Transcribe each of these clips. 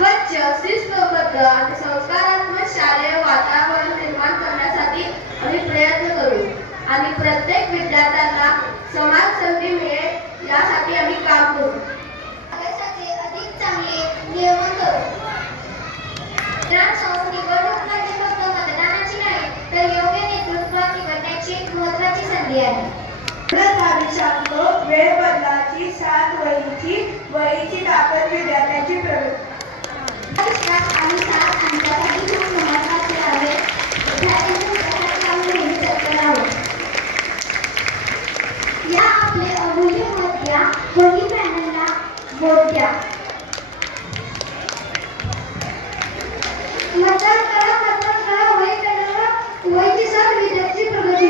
स्वच्छ, शिस्तबद्ध आणि संस्कारात्मक शालेय वातावरण निर्माण करण्यासाठी आम्ही प्रयत्न करू आणि प्रत्येक विद्यार्थ्यांना समान संधी मिळेल यासाठी आम्ही काम करू. अधिक चांगले नियमन करू. निवडणूक म्हणजे फक्त मतदानाची नाही तर योग्य नेतृत्व निवडण्याची एक महत्त्वाची संधी आहे. सांगतो वेळ बदलाची साथ वहीची ताकद विद्यार्थ्यांची प्रगती आणि साथ आमच्यासाठी खूप महत्त्वाचे आहे. या आपले अमूल्य मत द्या. वही पॅनलला वोट द्या. मतदान करा वही पॅनलला वहीची साथ विद्यार्थी प्रगती.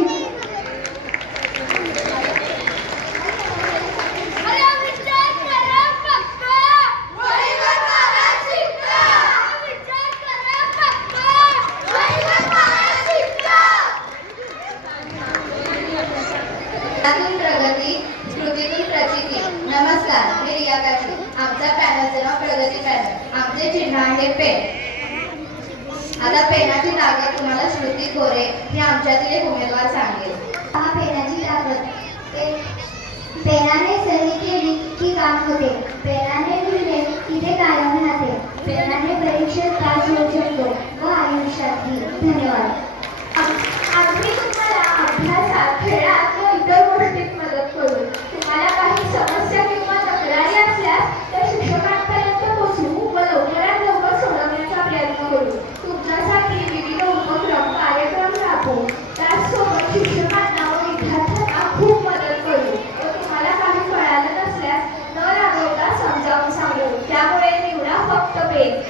प्रगती कृतीतून प्रचिती. नमस्कार, मी रिया काशी. आमच्या पॅनलचे नाव प्रगती पॅनल. आमचे चिन्ह आहे पेन. आता पेनाची ताकद तुम्हाला श्रुती गोरे हे आमच्यातील एक उमेदवार सांगेल. पेनाची ताकद. पेनाने सही केली की काम होते. पेनाने लिहिले की ते कायम राहते. पेनाने परीक्षेत पास होऊ शकतो व आयुष्यातही. धन्यवाद. आम्ही तुम्हाला अभ्यासात, खेळात व इतर गोष्टीत मदत करू. तुम्हाला काही समस्या किंवा तक्रारी असल्यास त्या शिक्षकांपर्यंत पोहोचवू व लवकरात लवकर सोडवण्याचा प्रयत्न करू. तुमच्यासाठी विविध उपक्रम, कार्यक्रम राबवू. त्याचसोबत शिक्षकांना व विद्यार्थ्यांना खूप मदत करू व तुम्हाला काही कळालं नसल्यास न रागवता समजावून सांगू. त्यामुळे निवडा फक्त पेन.